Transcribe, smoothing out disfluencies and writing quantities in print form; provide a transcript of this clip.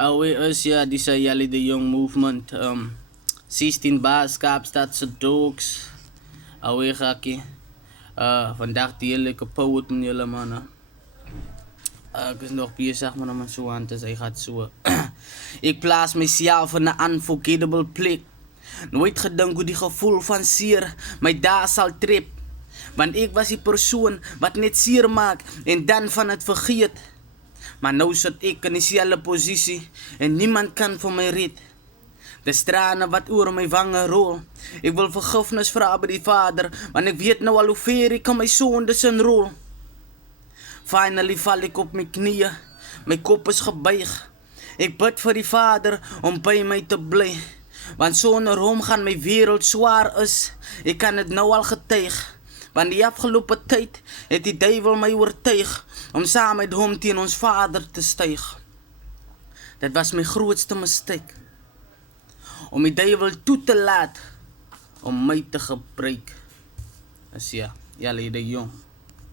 Awe is ja die Sayali de Jong movement 16 baas Kaapstadse dogs. Awe gaki. Vandaag deel ik een poet met jullie mannen. Ik is nog bezig maar naman zo aan dus hij gaat zo. Ik plaats mezelf in een unforgettable plek. Nooit gedink hoe die gevoel van seer my daar sal trip. Want ik was die persoon wat net seer maak en dan van het vergeet. Maar nou zit ik in diezelfde positie en niemand kan voor mij red. De tranen wat oor my wangen rol. Ik wil vergifnis vragen bij die vader, want ik weet nou al hoe ver ik aan my sondes in rol. Finally val ik op mijn knieën, mijn kop is gebuig. Ik bid voor die vader om bij mij te blijven. Want zonder hom gaan mijn wereld zwaar is. Ik kan het nou al getuig. Want die afgelopen tijd het die duivel mij oortuig om samen met hom teen ons vader te stijgen. Dat was mijn grootste mistake. Om die duivel toe te laten om mij te gebruiken. Dus ja, jullie de Jong.